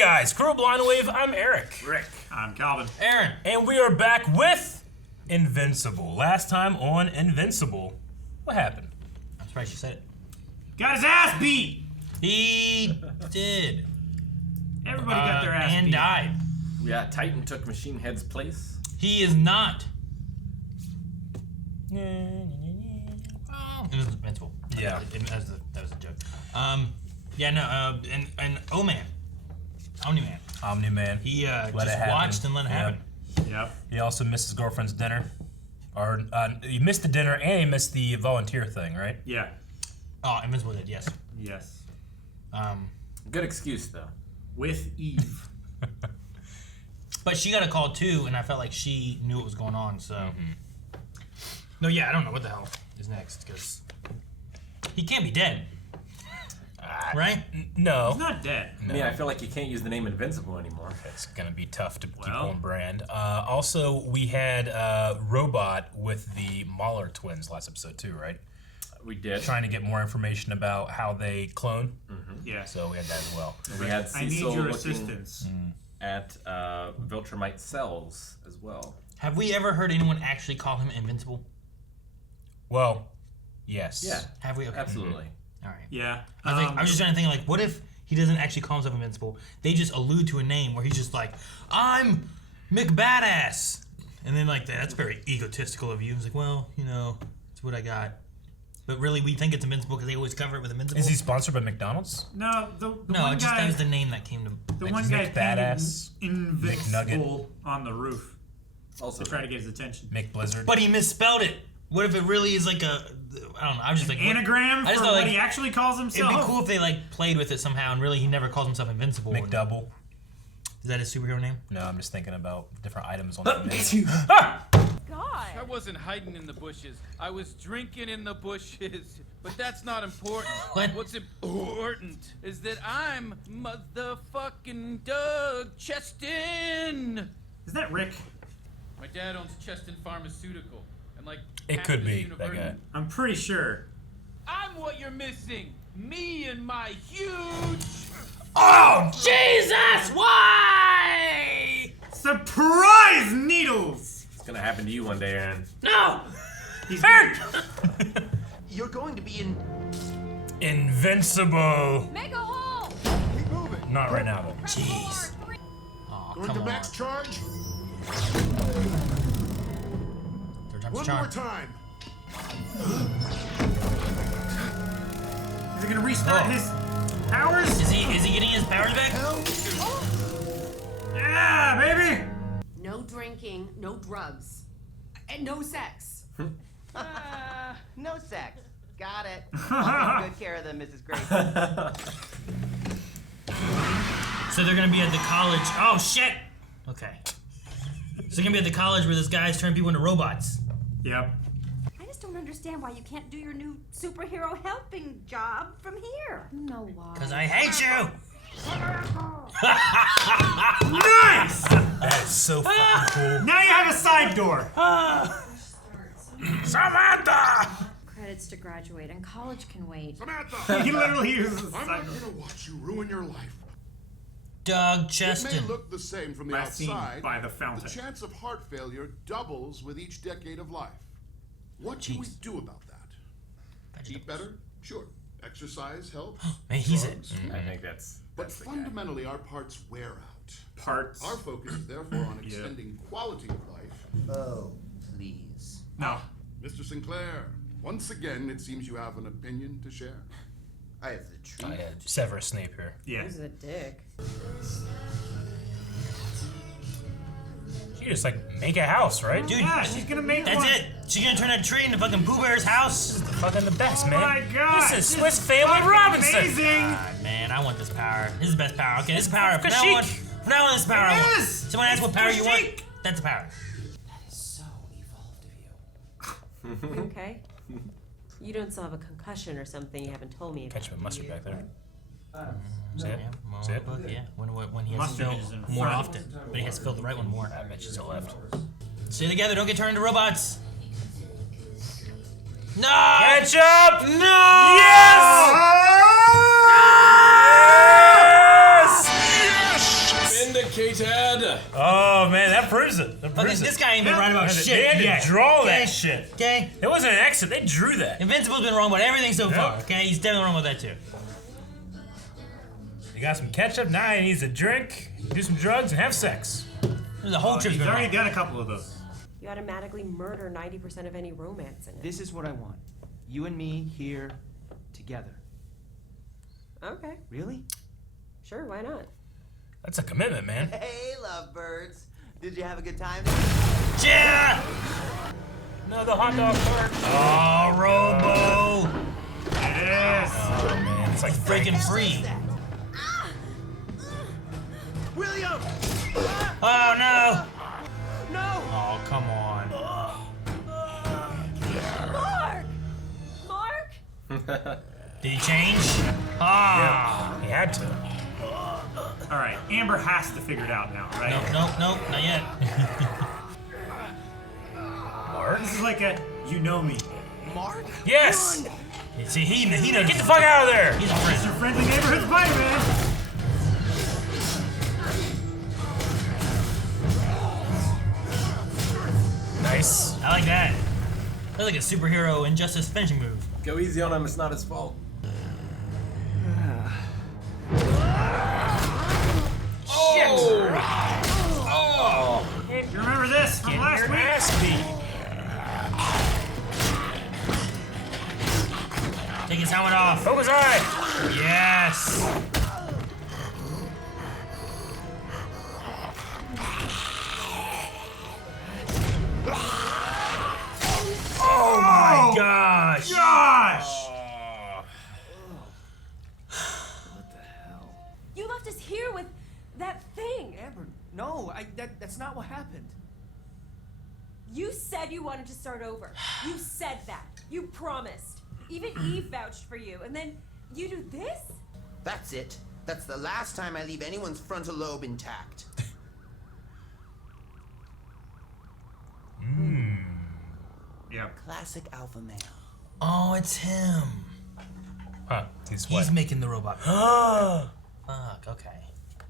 guys, Crew Blind Wave, I'm Eric. Rick. I'm Calvin. Aaron. And we are back with Invincible. Last time on Invincible, what happened? I'm surprised you said it. Got his ass beat! He did. Everybody got their ass and beat. died. Yeah, Titan took Machine Head's place. He is not. Yeah. It was Invincible. Yeah. That was a joke. And O-Man. Omni-Man. Omni-Man. He just happen. watched and let it happen. Yep. He also missed his girlfriend's dinner. Or, he missed the dinner and he missed the volunteer thing, right? Yeah. Oh, Invincible did, yes. Yes. Good excuse, though. With Eve. But she got a call too, and I felt like she knew what was going on, so. No, yeah, I don't know what the hell is next, because he can't be dead. Right? No. He's not dead. I mean, I feel like you can't use the name Invincible anymore. It's gonna be tough to keep on brand. Also, we had Robot with the Mahler twins last episode too, right? We did. Trying to get more information about how they clone. Yeah. So we had that as well. We had I need Cecil your looking assistance. at Viltrumite cells as well. Have we ever heard anyone actually call him Invincible? Well, yes. Yeah, Have we? Okay. absolutely. All right. Yeah. I was just trying to think, like, what if he doesn't actually call himself Invincible? They just allude to a name where he's just like, I'm McBadass. And then, like, that's very egotistical of you. He's like, well, you know, it's what I got. But really, we think it's Invincible because they always cover it with Invincible. Is he sponsored by McDonald's? No, the No, one it just guy, that was the name that came to the mention. one guy McBadass, Invincible on the roof Also, to try to get his attention. McBlizzard. But he misspelled it. What if it really is like a, I don't know, I was just like... Anagram I just for thought, what like, he actually calls himself? It'd be cool if they, like, played with it somehow and really he never calls himself Invincible. McDouble. Is that his superhero name? No, I'm just thinking about different items on the menu. God. I wasn't hiding in the bushes. I was drinking in the bushes. But that's not important. What? What's important is that I'm motherfucking Doug Cheston. Is that Rick? My dad owns Cheston Pharmaceutical. And like It half could of be this that university- guy. I'm pretty sure. I'm what you're missing. Me and my huge... Oh, Jesus! Why? Surprise needles! it's gonna happen to you one day, Aaron. No! He's hurt! You're going to be in. Invincible. Make a hole! Keep moving. Not right now, though. Jeez. Oh, Going come to on. max charge. Third time's a One charm. more time. Is he gonna restart his powers? Is he getting his powers back? Yeah, baby! No drinking, no drugs, and no sex. No sex. Got it. I'll take good care of them, Mrs. Grayson. So they're gonna be at the college. Oh shit! Okay. So they're gonna be at the college where this guy's turning people into robots. Yep. I just don't understand why you can't do your new superhero helping job from here. You know why? Cause I hate you! Nice! That is so fucking cool. Now you have a side door. Samantha! Credits to graduate, and college can wait. Samantha. He literally uses a I'm side not door. gonna watch you ruin your life. Doug It may Cheston. look the same from the Last scene outside. by the The fountain. chance of heart failure doubles with each decade of life. What can we Jeez. do about that? Eat better? Sure. Exercise helps. Man, he's it. Drugs. I think that's But the guy. fundamentally, our parts wear out. Parts. Our focus is therefore on extending quality of life. Oh, please. No. Mr. Sinclair, once again, it seems you have an opinion to share. I have the truth. Oh, yeah, Severus Snape here. Yeah. Who's a dick? She just like make a house, right? Dude, Yeah, she's gonna make that's one. it. She's gonna turn that tree into fucking Pooh Bear's house. Fucking the best, Oh man. my god! This is Swiss Family fucking Robinson. Amazing! God, man, I want this power. This is the best power. Okay, this is power. From now Chic. on, from now on, this is power I want. It is. Someone asks what power you want. Chic. That's the power. So evolved of you. Okay. You don't still have a concussion or something you haven't told me about. Ketchup and mustard back there. See it? Yeah, See it? Yeah. When he has to Mustard fill is in more front. often, but he has to fill the right one more. I bet she's to the left. Stay together. Don't get turned into robots. No! Ketchup! No! Yes! Oh! Yes! dedicated. Oh man, that proves it. That Fucking, proves this it. guy ain't been right about They shit had to yet. draw Okay? that shit. Okay? It wasn't an accident. They drew that. Invincible's been wrong about everything so Yeah. far, okay? He's definitely wrong with that too. You got some ketchup. Now he needs a drink, do some drugs, and have sex. There's a whole trip's He's been already wrong. done a couple of those. You automatically murder 90% of any romance in it. This is what I want. You and me here together. Okay, Really? sure, why not? That's a commitment, man. Hey, lovebirds. Did you have a good time? Yeah! No, the hot dog cart. Oh, Robo! Yes. Oh man, it's like Freaking free. William! Oh no! No! Oh, come on. Mark! Did he change? Ah! He had to. All right, Amber has to figure it out now, right? No, not yet. Mark? This is like a you know me. Mark? Yes. See, he knows. Get the fuck out of there. He's a It's friend. your friendly neighborhood Spider-Man. Nice. I like that. That's like a superhero injustice finishing move. Go easy on him. It's not his fault. You remember this from last Your week? ass beat. Take his helmet off. Focus eye. Yes. Oh my gosh. Gosh! You left us here with that thing. Amber, no, that's not what happened. You said you wanted to start over. You said that. You promised. Even Eve vouched for you. And then you do this? That's it. That's the last time I leave anyone's frontal lobe intact. Yeah. Classic alpha male. Oh, it's him. Huh? He's He's what? making the robot. Fuck, okay.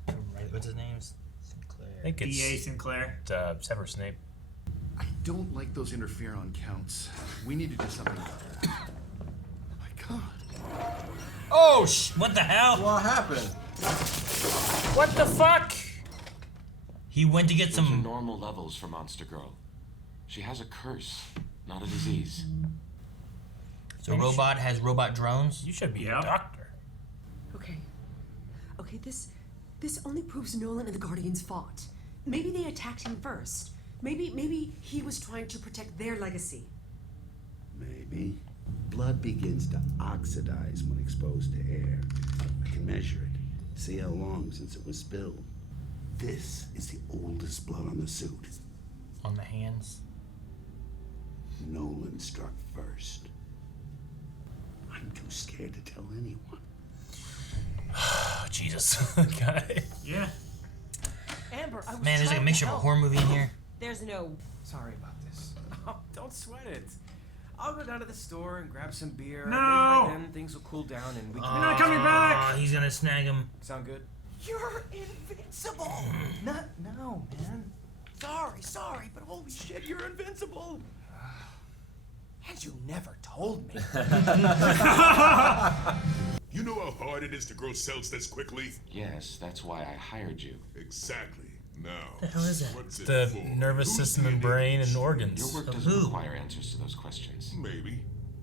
Right, what's his name? Sinclair. I think it's D.A. Sinclair. Severus Snape. I don't like those interferon counts. We need to do something about that. My God. Oh, what the hell? What happened? What the fuck? He went to get Those are some. normal levels for Monster Girl. She has a curse, not a disease. So robot has robot drones. You should be Yep. a doctor. Okay. Okay, this only proves Nolan and the Guardians fought. Maybe they attacked him first. Maybe he was trying to protect their legacy. Maybe. Blood begins to oxidize when exposed to air. I can measure it. See how long since it was spilled. This is the oldest blood on the suit. On the hands. Nolan struck first. I'm too scared to tell anyone. Oh, Jesus. God. Yeah. Amber, I was Man, there's like a trying to mixture of a help. horror movie in here. There's no. Sorry about this. Oh, don't sweat it. I'll go down to the store and grab some beer. No! Maybe by then things will cool down and we can. You're not coming back! Oh, he's gonna snag him. Sound good? You're invincible! Not now, man. Sorry, but holy shit, you're invincible! And you never told me. You know how hard it is to grow cells this quickly? Yes, that's why I hired you. Exactly. Now, The hell is that? what's it The for? nervous Whose system and DNA brain and is- Your organs. work Of doesn't who? require answers to those questions. Maybe,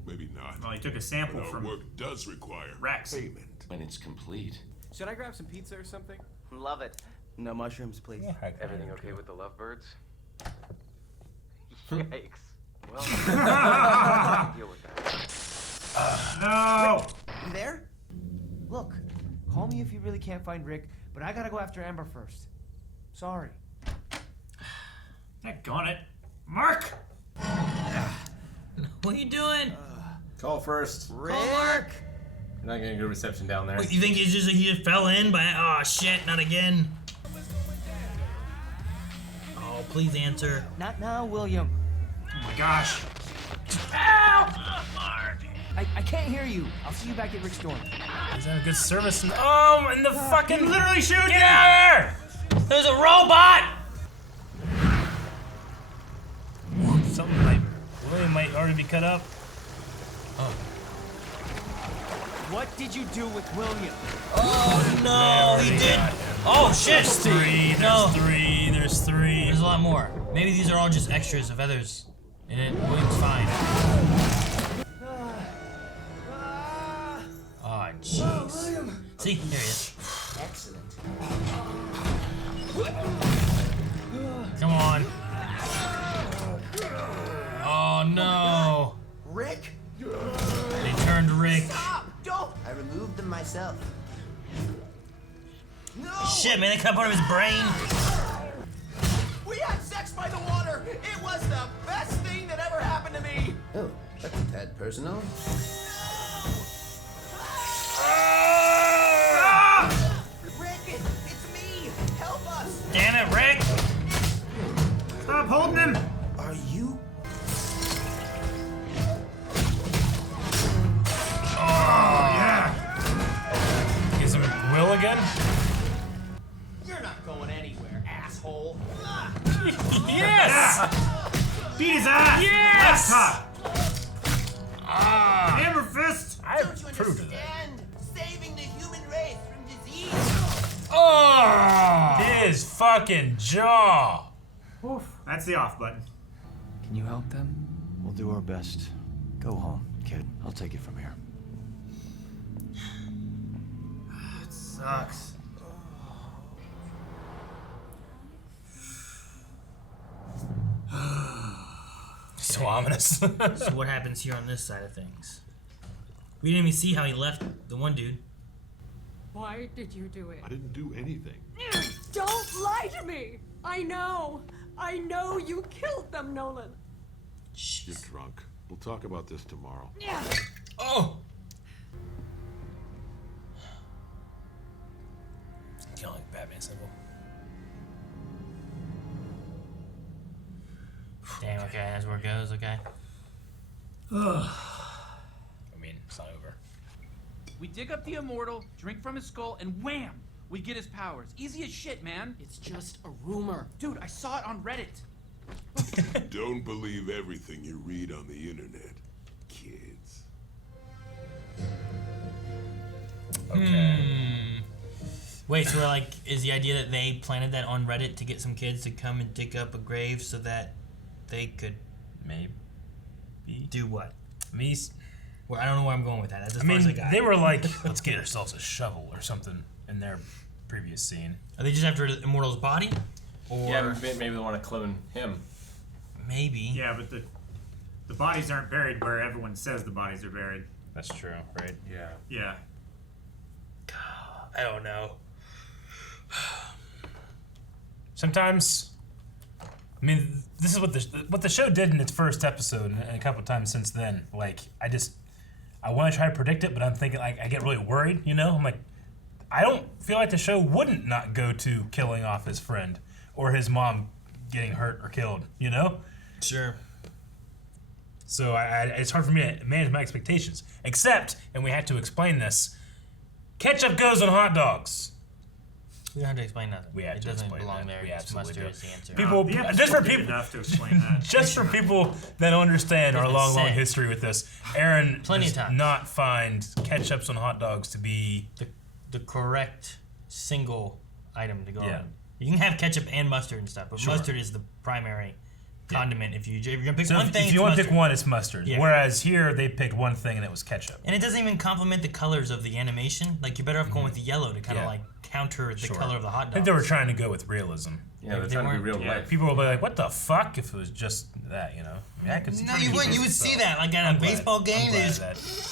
maybe not. Well, he took a sample But our from work does require Rex. payment. When it's complete. Should I grab some pizza or something? Love it. No mushrooms, please. Everything okay with the lovebirds? Yikes. Well, deal with that. No! You there? Look, call me if you really can't find Rick, but I gotta go after Amber first. Sorry. Daggone it. Mark! What are you doing? Call first. Rick! You're not getting good reception down there. What, you think he just fell in by? Oh shit! Not again. Oh, please answer. Not now, William. Oh my gosh. I can't hear you. I'll see you back at Rick's door. He's having good service. And, oh, and the fucking. He literally showed Get you! out of there! There's a already be cut up? Oh. What did you do with William? Oh no, he did. Oh shit! There's three. There's three. There's a lot more. Maybe these are all just extras of others, and then William's fine. Oh jeez. See, here he is. Excellent. Come on. Oh no. Rick? They turned Rick. Stop! Don't! I removed them myself. No! Shit, man, they cut part of his brain. We had sex by the water. It was the best thing that ever happened to me. Oh, that's a tad personal. Rick, it's me. Help us. Damn it, Rick. Stop holding him. Are you? Oh, yeah. Is it Will again? You're not going anywhere, asshole. Yes! Beat his ass. Yes! Laptop. Ah! Hammer fist. I Don't you approved of that. understand? Saving the human race from disease. Oh! His fucking jaw. Oof. That's the off button. Can you help them? We'll do our best. Go home, kid. I'll take it from here. It sucks. So ominous. So what happens here on this side of things? We didn't even see how he left the one dude. Why did you do it? I didn't do anything. Don't lie to me! I know you killed them, Nolan. You're drunk. We'll talk about this tomorrow. Oh! Killing Batman symbol. Damn, okay, that's where it goes, okay. I mean, it's not over. We dig up the immortal, drink from his skull, and wham! We get his powers. Easy as shit, man. It's just a rumor. Dude, I saw it on Reddit. Don't believe everything you read on the internet, kids. Okay. Wait, so like, is the idea that they planted that on Reddit to get some kids to come and dig up a grave so that they could Maybe. do what? Me. Well, I don't know where I'm going with that. That's as I far as I mean, got. they were like, let's get ourselves a shovel or something in their previous scene. Are they just after Immortal's body? Or Yeah, maybe they want to clone him. maybe. Yeah, but the bodies aren't buried where everyone says the bodies are buried. That's true, right? Yeah. Yeah. I don't know. Sometimes, I mean, this is what the show did in its first episode, and a couple times since then. Like, I want to try to predict it, but I'm thinking, like, I get really worried. You know, I'm like, I don't feel like the show wouldn't not go to killing off his friend or his mom getting hurt or killed. You know. Sure. So it's hard for me to manage my expectations. Except, and we had to explain this, ketchup goes on hot dogs. We don't have to explain nothing. We have it to doesn't explain belong that. there. We It's absolutely mustard do. is the answer. People, The episode just for did people, enough to explain that. just for people that don't understand our long history with this, Aaron Plenty does of times. not find ketchups on hot dogs to be the correct single item to go Yeah. on. You can have ketchup and mustard and stuff, but Sure. mustard is the primary condiment. If you're gonna pick so one thing, if it's you want to mustard. pick one, it's mustard. Yeah. Whereas here they picked one thing and it was ketchup. And it doesn't even complement the colors of the animation. Like, you're better off going with the yellow to kind of Yeah. like counter the Sure. color of the hot dog. I think they were trying to go with realism. Yeah, they're trying to be real life. People will be like, "What the fuck?" If it was just that, you know. Yeah, No, you wouldn't. You would see that like at a baseball game.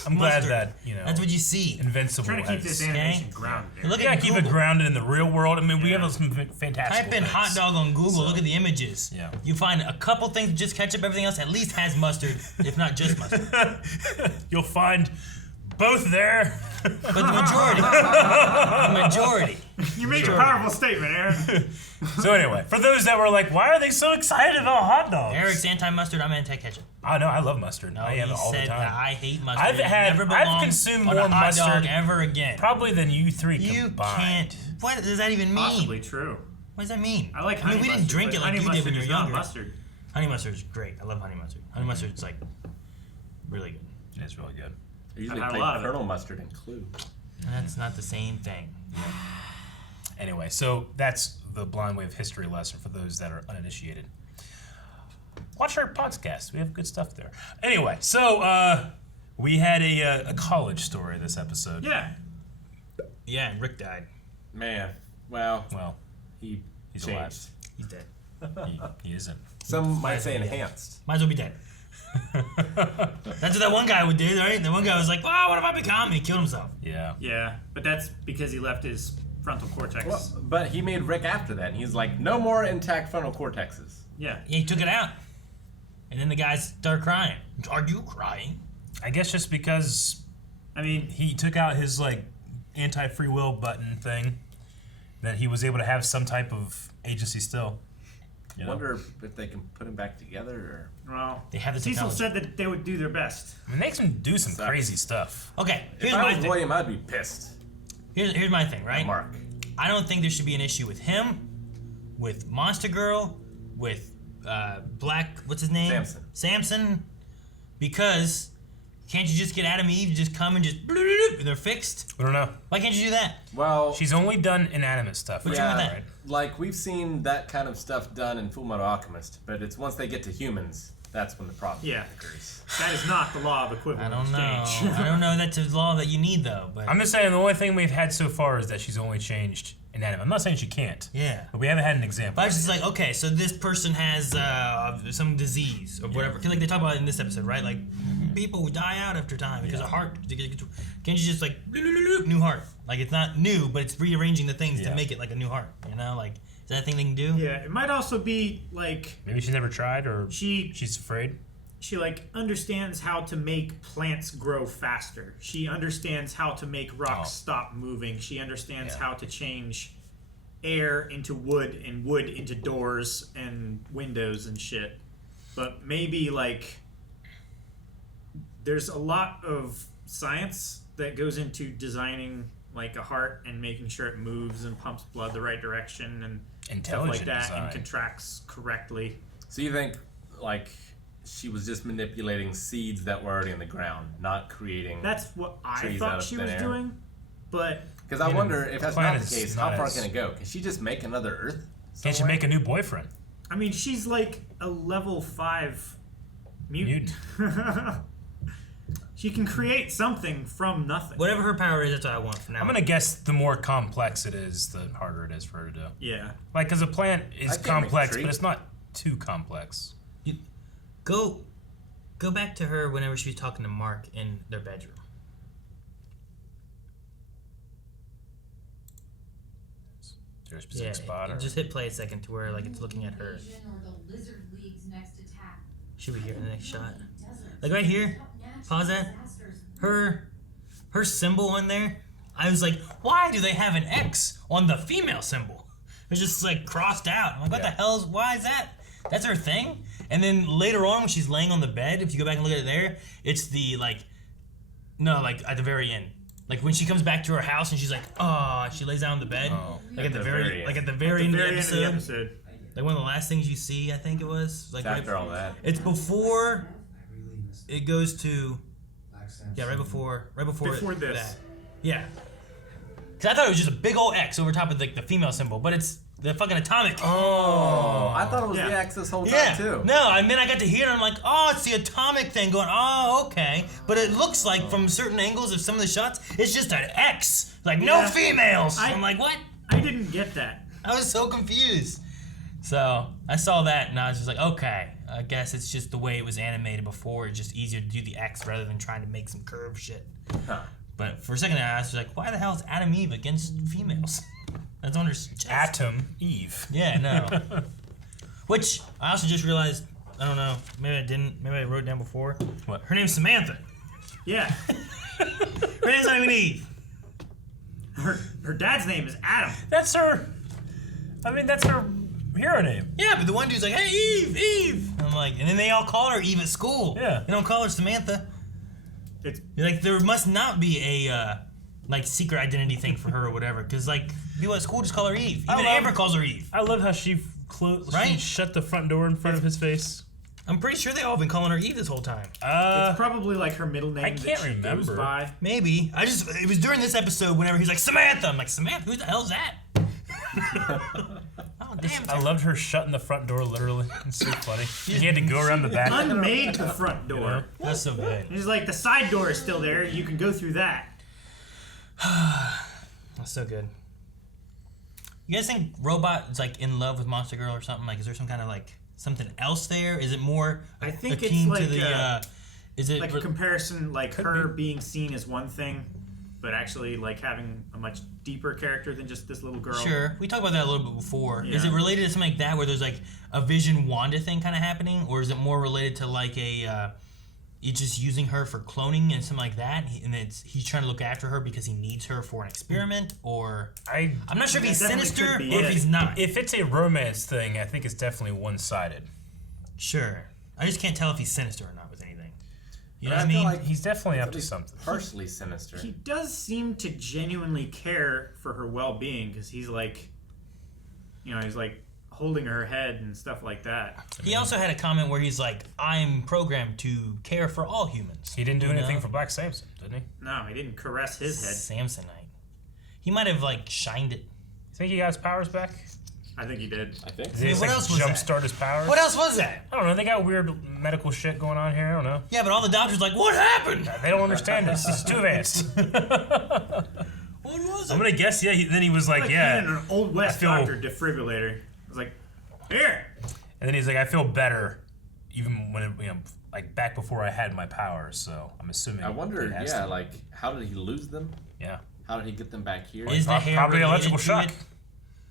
I'm glad mustard. that you know. That's what you see. Invincible. Trying to keep has- this animation grounded. You look yeah, at keep it Google. grounded in the real world. I mean, we have some fantastic. Type in hot dog on Google. Look at the images. Yeah. You find a couple things with just ketchup. Everything else at least has mustard, if not just mustard. You'll find both there. But the majority. The majority. You made a powerful statement, Aaron. So anyway, for those that were like, "Why are they so excited about hot dogs?" Eric's anti-mustard. I'm anti-ketchup. Oh no, I love mustard. No, I have he it all the said time. that I hate mustard. I've It never belongs consumed on more a hot mustard dog ever again. probably than you three You combined. can't. What does that even mean? Possibly true. What does that mean? I like I mean, honey we didn't mustard, drink but it like honey you did when mustard you were is not younger. mustard. Honey mustard is great. I love honey mustard. Honey mustard is like Really good. It's really good. I usually I've had a play lot of it. Colonel Mustard and Clue. That's not the same thing. Anyway, so that's the Blind Wave history lesson for those that are uninitiated. Watch our podcast. We have good stuff there. Anyway, so we had a college story this episode. Yeah. Yeah, and Rick died. Man, well, he's changed. alive. He's dead. He isn't. Some might say enhanced. Might as well be dead. That's what that one guy would do, right? The one guy was like, "Wow, what have I become?" And he killed himself. Yeah. Yeah, but that's because he left his frontal cortex. Well, but he made Rick after that, and he's like, no more intact frontal cortexes. Yeah. He took it out. And then the guys started crying. Are you crying? I guess just because, I mean, he took out his like anti-free will button thing, that he was able to have some type of agency still. I wonder if they can put him back together, or... Well, they have the Cecil technology. said that they would do their best. It makes him do some crazy stuff. Okay, If here's I my was thing. William, I'd be pissed. Here's my thing, right? Mark. I don't think there should be an issue with him, with Monster Girl, with Black, what's his name? Samson. Because can't you just get Adam and Eve to just come and just bloop, they're fixed? I don't know. Why can't you do that? Well, she's only done inanimate stuff. What's wrong with that? Like, we've seen that kind of stuff done in Full Metal Alchemist, but it's once they get to humans, that's when the problem occurs. That is not the law of equivalent I don't know. exchange. I don't know that's a law that you need, though. But I'm just saying the only thing we've had so far is that she's only changed inanimate. I'm not saying she can't. Yeah. But we haven't had an example. But I was just like, okay, so this person has some disease or whatever. Because like they talk about it in this episode, right? Like people die out after time because of heart. Can't you just like new heart? Like it's not new, but it's rearranging the things to make it like a new heart. You know, like is that a thing they can do? Yeah, it might also be like maybe she's never tried, or she's afraid. She like understands how to make plants grow faster. She understands how to make rocks stop moving. She understands how to change air into wood and wood into doors and windows and shit. But maybe like there's a lot of science that goes into designing like a heart and making sure it moves and pumps blood the right direction and stuff like that and contracts correctly. So you think like she was just manipulating seeds that were already in the ground, not creating. That's what I trees thought out of she thin was air. doing, but because I wonder if that's not the case, how far can it go? Can she just make another Earth? Can't she make a new boyfriend? I mean, she's like a level 5 mutant. She can create something from nothing. Whatever her power is, that's what I want from now. I'm gonna guess the more complex it is, the harder it is for her to do. Yeah. Like, because a plant is I can't make a complex, tree. but it's not too complex. Go back to her whenever she was talking to Mark in their bedroom. Is there a specific spot? Or? Just hit play a second to where like it's looking at her. Should we hear in the next shot? Like right here. Pause that. Her symbol on there. I was like, why do they have an X on the female symbol? It's just like crossed out. I'm like, what the hell? Why is that? That's her thing. And then later on, when she's laying on the bed, if you go back and look at it there, it's the like at the very end. Like when she comes back to her house and she's like, oh, she lays down on the bed. Oh. Like at the very end of the episode. Like one of the last things you see, I think it was. Like after all that. It's before it goes to. Yeah, right before this. That. Yeah. Cause I thought it was just a big old X over top of the female symbol, but it's the fucking atomic. Oh, I thought it was the X this whole time too. No, and then I got to hear it, and I'm like, oh, it's the atomic thing going, oh, okay. But it looks like from certain angles of some of the shots, it's just an X. Like, no females. I'm like, what? I didn't get that. I was so confused. So I saw that, and I was just like, okay, I guess it's just the way it was animated before. It's just easier to do the X rather than trying to make some curved shit. Huh. But for a second, I was like, why the hell is Adam Eve against females? That's on her chest. Atom Eve. Yeah, no. Which I also just realized, I don't know, maybe I didn't, maybe I wrote it down before. What? Her name's Samantha. Yeah. Her name's not even Eve. Her dad's name is Adam. That's her. I mean, that's her hero name. Yeah, but the one dude's like, hey, Eve, Eve. And I'm like, and then they all call her Eve at school. Yeah. They don't call her Samantha. It's like there must not be a like secret identity thing for her or whatever, because like people at school just call her Eve. Even Amber calls her Eve. I love how she shut the front door in front of his face. I'm pretty sure they all been calling her Eve this whole time. It's probably like her middle name. I can't remember. Goes by. Maybe. It was during this episode whenever he's like, Samantha. I'm like, Samantha? Who the hell's that? Oh, damn. I loved her shutting the front door literally. It's so funny. He had to go around the back. Unmade the front door. You know? That's so good. He's like, the side door is still there. You can go through that. That's so good. You guys think Robot is like in love with Monster Girl or something? Like, is there some kind of like something else there? Is it more I think akin it's like to the? Is it like a comparison, like her being seen as one thing, but actually like having a much deeper character than just this little girl? Sure, we talked about that a little bit before. Yeah. Is it related to something like that, where there's like a Vision Wanda thing kind of happening, or is it more related to like a? It's just using her for cloning and something like that, and he's trying to look after her because he needs her for an experiment, or I'm not sure if he's sinister or if he's not. If it's a romance thing, I think it's definitely one-sided. Sure, I just can't tell if he's sinister or not with anything. You know But what I mean? Like he's definitely up to least something. Partially sinister. He does seem to genuinely care for her well-being because he's like, he's like holding her head and stuff like that. He also had a comment where he's like, I'm programmed to care for all humans. He didn't do anything for Black Samson, didn't he? No, he didn't caress his head. Samsonite. He might have like shined it. Think he got his powers back? I think he did. I think. Did he just, what like, else was that? jumpstart his powers? What else was that? I don't know. They got weird medical shit going on here. I don't know. Yeah, but all the doctors like, what happened? They don't understand this. This is too advanced. What was I'm gonna guess. Yeah. Then he was like, Like yeah. he had an old West I feel- doctor defibrillator. I was like, here. And then he's like, I feel better, even when it, like back before I had my powers. So I'm assuming. I wonder, it has yeah, to be. like, how did he lose them? Yeah. How did he get them back here? Is the hair Probably related electrical to shock. it?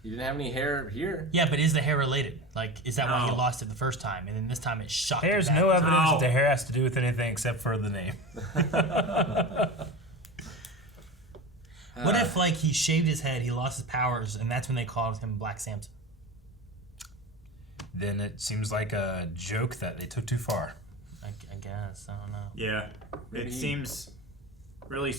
He didn't have any hair here. Yeah, but is the hair related? Like, is that why he No. lost it the first time, and then this time it shocked him There's back? no evidence No. that the hair has to do with anything except for the name. What if, like, he shaved his head, he lost his powers, and that's when they called him Black Samson? Then it seems like a joke that they took too far. I guess. I don't know. Yeah. Maybe It he- seems really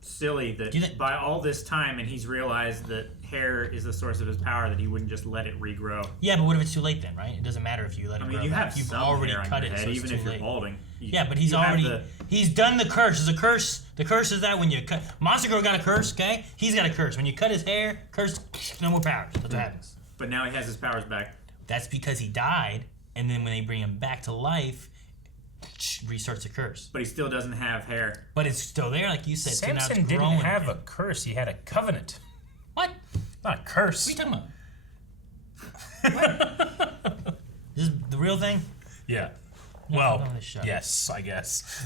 silly that Do you think- by all this time and he's realized that hair is the source of his power, that he wouldn't just let it regrow. Yeah, but what if it's too late then, right? It doesn't matter if you let it I mean, grow you back. have You've some already hair on cut your it, head, so it's even too if you're late. balding. Yeah, but he's you have already he's done the curse. There's a curse. The curse is that when you cut Monster Girl got a curse, okay? He's got a curse. When you cut his hair, curse, no more powers. That's what happens. But now he has his powers back. That's because he died, and then when they bring him back to life, restarts the curse. But he still doesn't have hair. But it's still there, like you said. so now Samson it's didn't growing have a again. curse. He had a covenant. What? Not a curse. What are you talking about? This is the real thing? Yeah. No, Well, I'm gonna shut yes, I guess.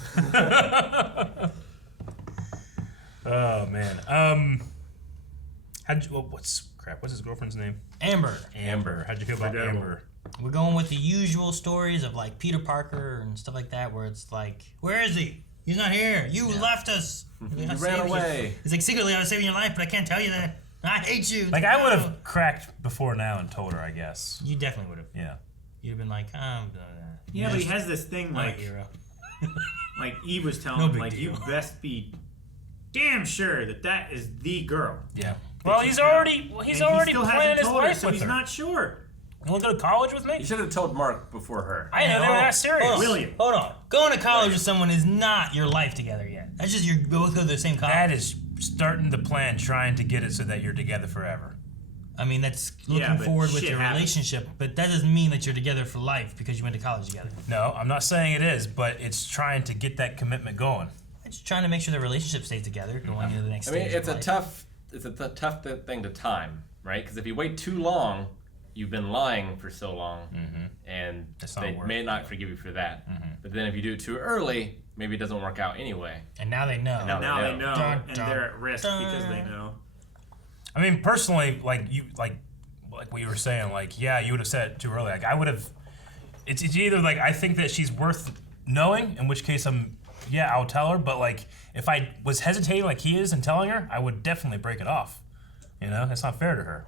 Oh man. How'd you? What's his girlfriend's name? Amber. Amber. How'd you feel about Adele. Amber? We're going with the usual stories of like Peter Parker and stuff like that, where it's like, where is he? He's not here. You left us. You ran away. It's like, secretly I was saving your life, but I can't tell you that. I hate you. Like I would have cracked before now and told her. I guess. You definitely would have. Yeah. You'd have been like, Yeah, but he has this thing my like, hero. like Eve was telling No him, big like, deal. you best be damn sure that is the girl. Yeah. Well, he's already And planning still his hasn't told her, life so with he's her. not sure. You want to go to college with me? You should have told Mark before her. I know they were that serious. William. Hold on. Going to college with someone is not your life together yet. That's just you both go to the same college. That is starting the plan, trying to get it so that you're together forever. I mean, that's Yeah, looking but forward with shit your happens. relationship, but that doesn't mean that you're together for life because you went to college together. No, I'm not saying it is, but it's trying to get that commitment going. It's trying to make sure the relationship stays together going into the next I mean, stage it's of a life. tough thing to time, right? Because if you wait too long, you've been lying for so long, and It's not they worth may not forgive you for that. But then if you do it too early, maybe it doesn't work out anyway. And now they know. And now Now they they know. know, Dun, and dun, they're at risk because they know. I mean, personally, like what you were saying, like, yeah, you would have said it too early. Like, I would have. It's either like I think that she's worth knowing, in which case I'll tell her. But like, if I was hesitating like he is and telling her, I would definitely break it off. You know, that's not fair to her.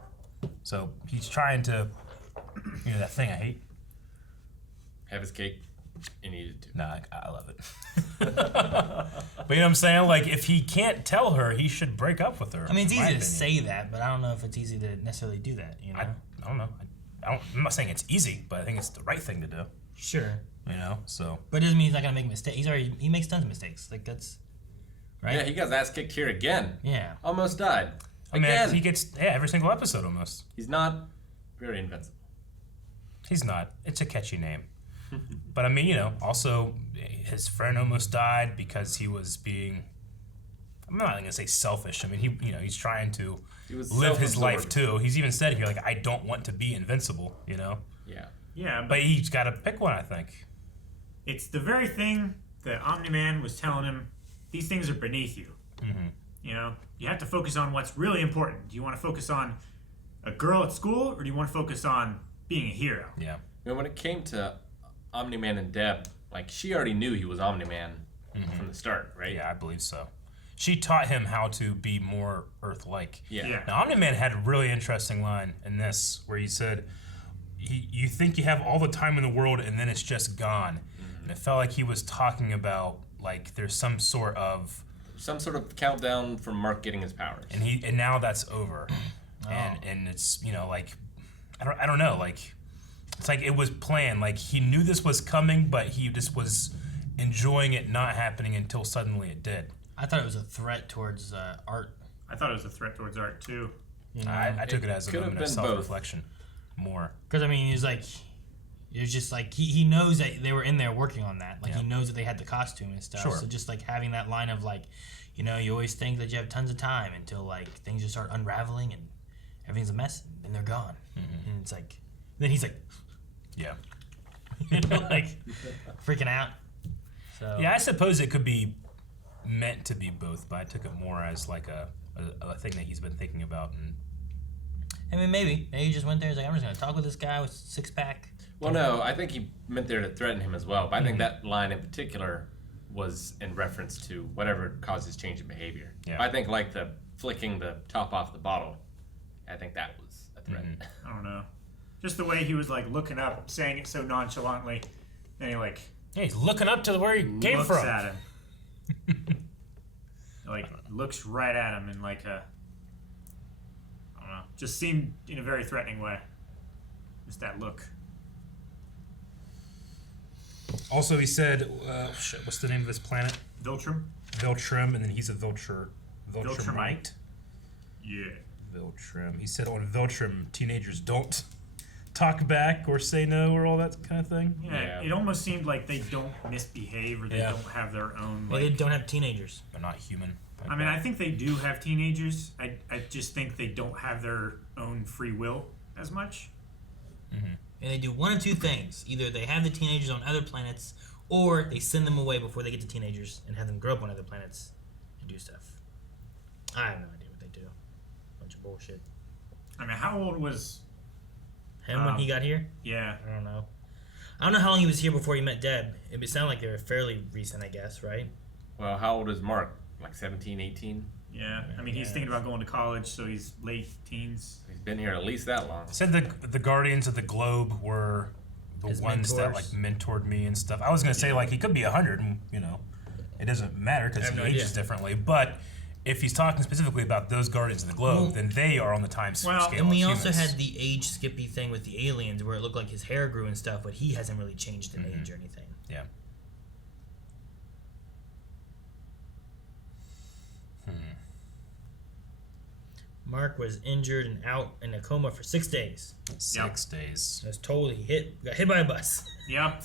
So he's trying to, that thing I hate. Have his cake and eat it too. Nah, I love it. But you know what I'm saying? Like, if he can't tell her, he should break up with her. I mean, it's in my easy to opinion. say that, but I don't know if it's easy to necessarily do that, you know? I don't know. I'm not saying it's easy, but I think it's the right thing to do. Sure. You know, so. But it doesn't mean he's not gonna make a mistake. He makes tons of mistakes. Like that's right. Yeah, he got his ass kicked here again. Yeah. Almost died. I mean, Again. he gets every single episode almost. He's not very invincible. He's not. It's a catchy name. But I mean, you know, also his friend almost died because he was being. I'm not gonna say selfish. I mean, he's trying to live his life too. He's even said here, like, I don't want to be invincible. You know. Yeah. Yeah. But he's got to pick one, I think. It's the very thing that Omni-Man was telling him. These things are beneath you. Mm-hmm. You know, you have to focus on what's really important. Do you want to focus on a girl at school, or do you want to focus on being a hero? Yeah. You know, when it came to Omni-Man and Deb, like, she already knew he was Omni-Man from the start, right? Yeah, I believe so. She taught him how to be more Earth-like. Yeah. Now, Omni-Man had a really interesting line in this where he said, you think you have all the time in the world and then it's just gone. And it felt like he was talking about, like, there's some sort of countdown from Mark getting his powers. And now that's over. And it's, you know, like, I don't know, like, it's like it was planned. Like, he knew this was coming, but he just was enjoying it not happening until suddenly it did. I thought it was a threat towards art. I thought it was a threat towards art too. You know? I took it as a moment of self-reflection more. Because, I mean, he's like, it's just like, he knows that they were in there working on that. Like, he knows that they had the costume and stuff. Sure. So just, like, having that line of, like, you know, you always think that you have tons of time until, like, things just start unraveling and everything's a mess and they're gone. Mm-hmm. And it's like, then he's like, yeah. You know, like, freaking out. So. Yeah, I suppose it could be meant to be both, but I took it more as, like, a thing that he's been thinking about. And I mean, maybe he just went there. He's like, I'm just gonna talk with this guy with six-pack. Well, no, I think he meant there to threaten him as well. But I think that line in particular was in reference to whatever caused his change in behavior. Yeah. I think, like, the flicking the top off the bottle, I think that was a threat. I don't know. Just the way he was, like, looking up, saying it so nonchalantly. Then he, like... Yeah, he's looking up to where he came from. Looks at him. Like, looks right at him in, like, a... I don't know. Just seemed in a very threatening way. Just that look. Also, he said, what's the name of this planet? Viltrum. Viltrum, and then he's a Viltrumite. Yeah. Viltrum. He said on Viltrum, teenagers don't talk back or say no or all that kind of thing. Yeah, it almost seemed like they don't misbehave or they don't have their own. Like, they don't have teenagers. They're not human. I mean, I think they do have teenagers. I just think they don't have their own free will as much. Mm-hmm. And they do one of two things. Either they have the teenagers on other planets, or they send them away before they get to teenagers and have them grow up on other planets and do stuff. I have no idea what they do. Bunch of bullshit. I mean, how old was... him when he got here? Yeah. I don't know. I don't know how long he was here before he met Deb. It would sound like they were fairly recent, I guess, right? Well, how old is Mark? Like 17, 18? Yeah. I mean, he's thinking about going to college, so he's late teens. He's been here at least that long. Said the Guardians of the Globe were the His ones that, like, mentored me and stuff. I was going to say, like, he could be 100, and, you know, it doesn't matter because he ages differently. But if he's talking specifically about those Guardians of the Globe, then they are on the time scale. And we as also humans. had the age skippy thing with the aliens where it looked like his hair grew and stuff, but he hasn't really changed in age or anything. Yeah. Mark was injured and out in a coma for 6 days. 6 days. That's totally got hit by a bus. Yep.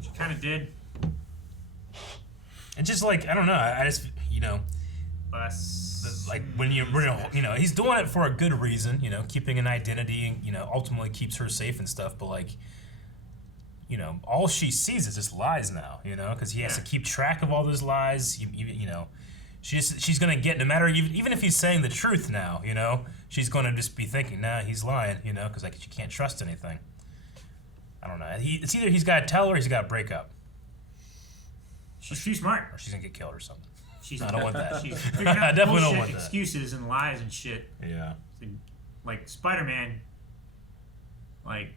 She kind of did. And just, like, I don't know, I just, you know, like, when you know, he's doing it for a good reason, you know, keeping an identity and, you know, ultimately keeps her safe and stuff, but, like, you know, all she sees is just lies now, you know, because he has to keep track of all those lies, you know. She's going to get, no matter, even if he's saying the truth now, you know, she's going to just be thinking, nah, he's lying, you know, because, like, she can't trust anything. I don't know. It's either he's got to tell her or he's got to break up. She's too smart. Or she's going to get killed or something. I I don't want that. She's figuring out I definitely don't bullshit want that. excuses and lies and shit. Yeah. Like, Spider-Man, like,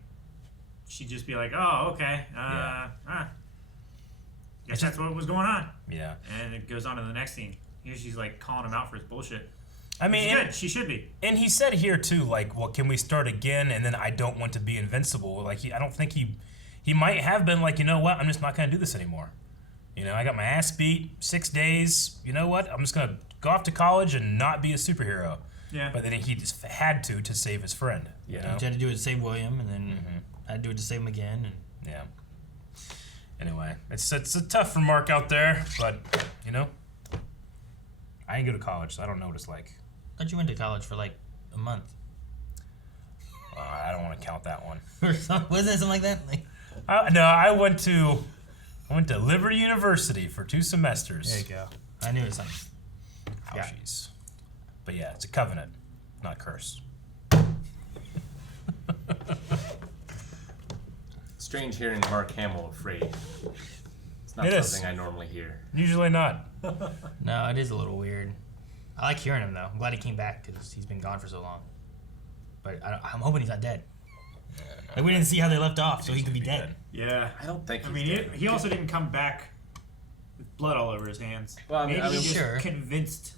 she'd just be like, oh, okay, guess that's what was going on. Yeah. And it goes on to the next scene. Here she's, like, calling him out for his bullshit. I mean, good. She should be. And he said here too, like, well, can we start again? And then I don't want to be invincible. Like, I don't think he might have been like, you know what? I'm just not gonna do this anymore. You know, I got my ass beat 6 days. You know what? I'm just gonna go off to college and not be a superhero. Yeah. But then he just had to save his friend. You know? He had to do it to save William, and then had to do it to save him again. And yeah. Anyway, it's tough for Mark out there, but you know, I didn't go to college, so I don't know what it's like. I thought you went to college for like a month. I don't want to count that one. Wasn't it something like that? Like, no, I went to Liberty University for 2 semesters. There you go. I knew it was something. Ouchies. But yeah, it's a covenant, not a curse. Strange hearing Mark Hamill afraid. It's not It is. something I normally hear. Usually not. No, it is a little weird. I like hearing him though. I'm glad he came back because he's been gone for so long. But I'm hoping he's not dead. Like we didn't see how they left off, so he could be dead. Yeah. I don't think he's I mean, dead. he also didn't come back with blood all over his hands. Well, I mean, maybe he just sure. convinced.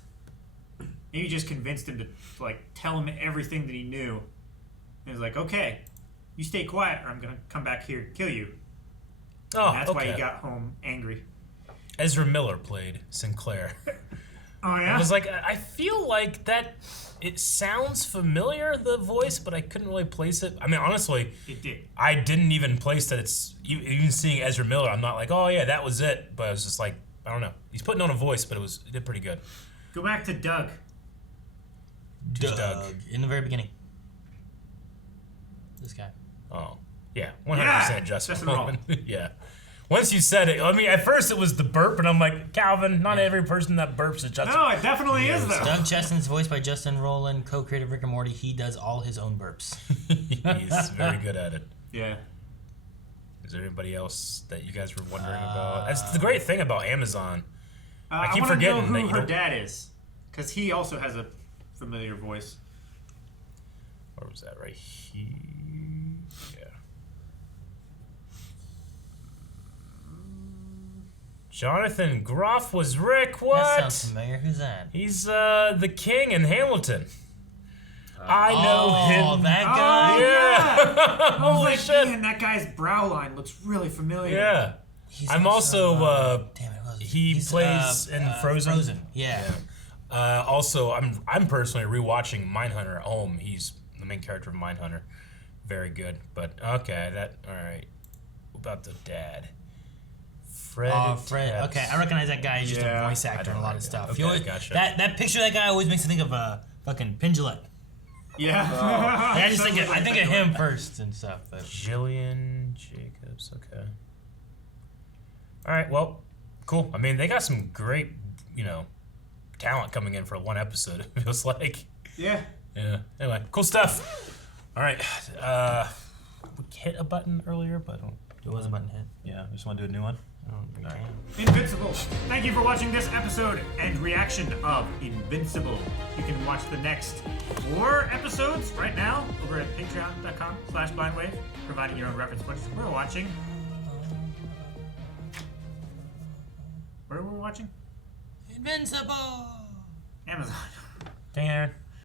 Maybe he just convinced him to like tell him everything that he knew. And he was like, "Okay, you stay quiet, or I'm gonna come back here and kill you." Oh, And that's why okay. he got home angry. Ezra Miller played Sinclair. Oh yeah. I was like, I feel like that. It sounds familiar, the voice, but I couldn't really place it. I mean, honestly, It did. I didn't even place that it's even seeing Ezra Miller. I'm not like, oh yeah, that was it. But I was just like, I don't know. He's putting on a voice, but it did pretty good. Go back to Doug. Doug. In the very beginning. This guy. Oh yeah, 100% Yeah, Justin Justin Roiland. Roiland. Yeah. Once you said it, I mean, at first it was the burp, and I'm like, Calvin, not every person that burps is Justin. No, it definitely is though. Doug Cheston's voiced by Justin Roiland, co-creator Rick and Morty. He does all his own burps. He's very good at it. Yeah. Is there anybody else that you guys were wondering about? That's the great thing about Amazon. I keep wanna forgetting know that who you her don't. dad is, because he also has a familiar voice. Where was that? Right here. Yeah. Jonathan Groff was Rick. What? That sounds familiar. Who's that? He's the king in Hamilton. I know him. That Oh, guy? yeah. I was Holy like, shit. man, that guy's brow line looks really familiar. Yeah. He's I'm also. damn it, what was He plays in Frozen. Frozen. Yeah. Also, I'm personally rewatching Mindhunter at home. He's the main character of Mindhunter. Very good. But okay, all right. What about the dad? Fred. Fred. Ted. Okay, I recognize that guy. He's just Yeah. a voice actor I in a lot don't of stuff. okay, He always, gotcha. That picture of that guy always makes me think of fucking Pendulette. Yeah. I just think of him first and stuff. But. Jillian Jacobs. Okay. All right. Well, cool. I mean, they got some great, talent coming in for one episode. It feels like. Yeah. Yeah. Anyway, cool stuff. All right. We hit a button earlier, but It was a button hit. yeah, I just want to do a new one. I don't think I can. Invincible. Thank you for watching this episode and reaction of Invincible. You can watch the next 4 episodes right now over at patreon.com/blindwave, providing your own reference footage. We're watching. Where were we watching? Invincible! Amazon. Dang it.